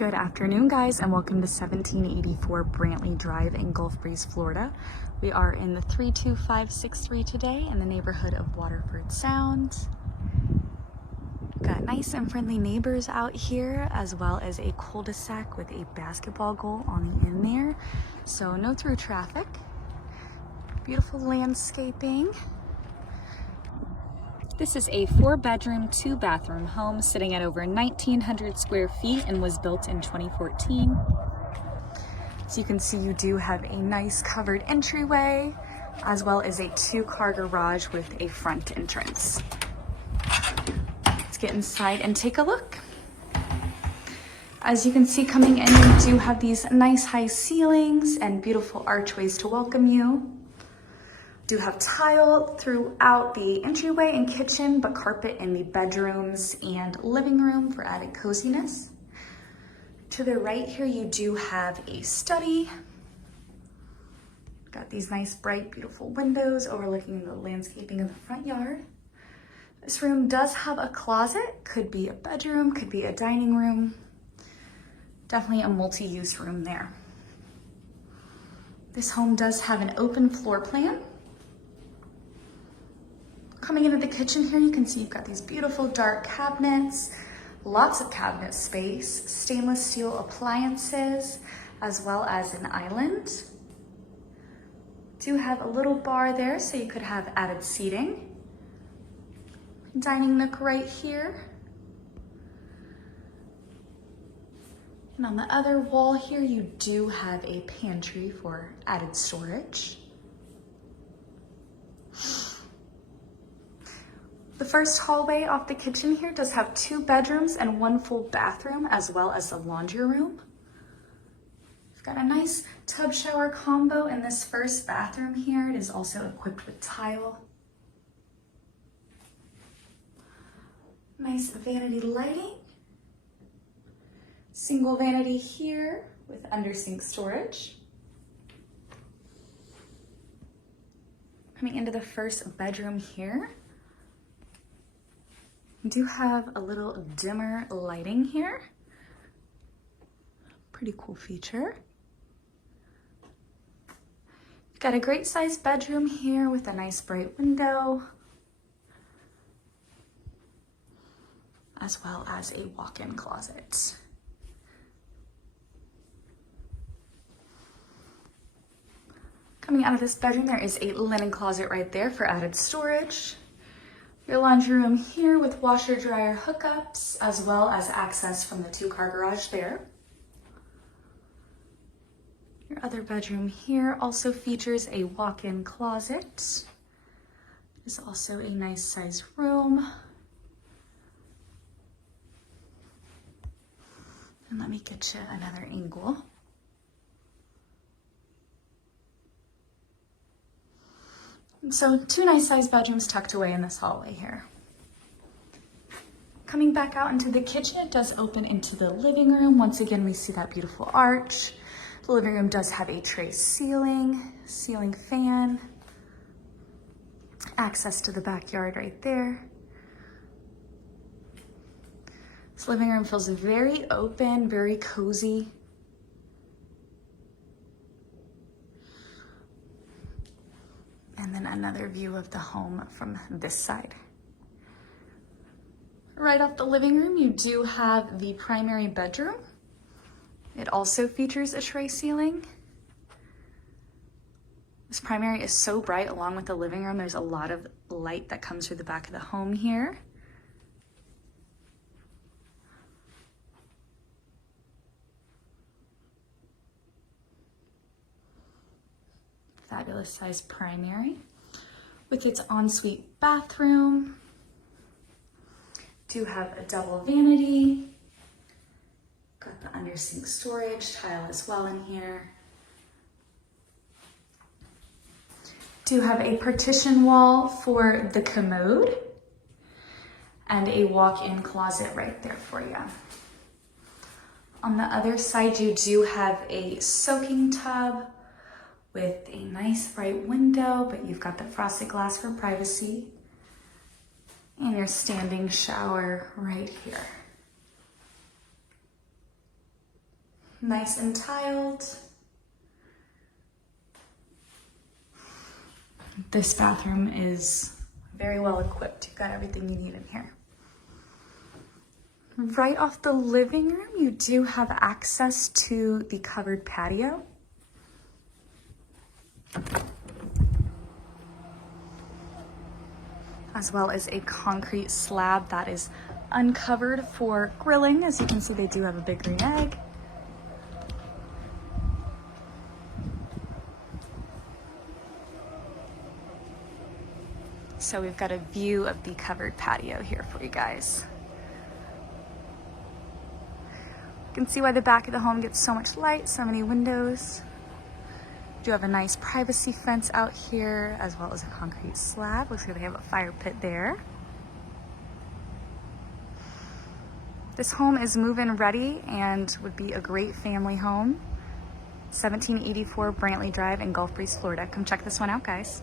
Good afternoon, guys, and welcome to 1784 Brantley Drive in Gulf Breeze, Florida. We are in the 32563 today in the neighborhood of Waterford Sound. Got nice and friendly neighbors out here, as well as a cul-de-sac with a basketball goal on the end there. So no through traffic. Beautiful landscaping. This is a 4-bedroom, 2-bathroom home sitting at over 1,900 square feet and was built in 2014. So you can see you do have a nice covered entryway, as well as a 2-car garage with a front entrance. Let's get inside and take a look. As you can see, coming in, you do have these nice high ceilings and beautiful archways to welcome you. Do have tile throughout the entryway and kitchen, but carpet in the bedrooms and living room for added coziness. To the right here, you do have a study. Got these nice, bright, beautiful windows overlooking the landscaping of the front yard. This room does have a closet, could be a bedroom, could be a dining room. Definitely a multi-use room there. This home does have an open floor plan. Coming into the kitchen here, you can see you've got these beautiful dark cabinets, lots of cabinet space, stainless steel appliances, as well as an island. Do have a little bar there, so you could have added seating. Dining nook right here. And on the other wall here, you do have a pantry for added storage. The first hallway off the kitchen here does have 2 bedrooms and 1 full bathroom, as well as a laundry room. We've got a nice tub shower combo in this first bathroom here. It is also equipped with tile. Nice vanity lighting. Single vanity here with under sink storage. Coming into the first bedroom here, we do have a little dimmer lighting here. Pretty cool feature. Got a great sized bedroom here with a nice bright window, as well as a walk-in closet. Coming out of this bedroom, there is a linen closet right there for added storage. Your laundry room here with washer dryer hookups, as well as access from the 2-car garage there. Your other bedroom here also features a walk-in closet. It's also a nice size room. And let me get you another angle. So 2 nice sized bedrooms tucked away in this hallway here. Coming back out into the kitchen, it does open into the living room. Once again, we see that beautiful arch. The living room does have a tray ceiling fan, access to the backyard right there. This living room feels very open, very cozy. And then another view of the home from this side. Right off the living room, you do have the primary bedroom. It also features a tray ceiling. This primary is so bright along with the living room. There's a lot of light that comes through the back of the home here. Fabulous size primary with its ensuite bathroom. Do have a double vanity. Got the under sink storage tile as well in here. Do have a partition wall for the commode and a walk-in closet right there for you. On the other side, you do have a soaking tub with a nice bright window, but you've got the frosted glass for privacy and your standing shower right here. Nice and tiled. This bathroom is very well equipped. You've got everything you need in here. Right off the living room, you do have access to the covered patio. As well as a concrete slab that is uncovered for grilling. As you can see, they do have a big green egg. So we've got a view of the covered patio here for you guys. You can see why the back of the home gets so much light, so many windows. We do have a nice privacy fence out here, as well as a concrete slab. Looks like they have a fire pit there. This home is move-in ready and would be a great family home. 1784 Brantley Drive in Gulf Breeze, Florida. Come check this one out, guys.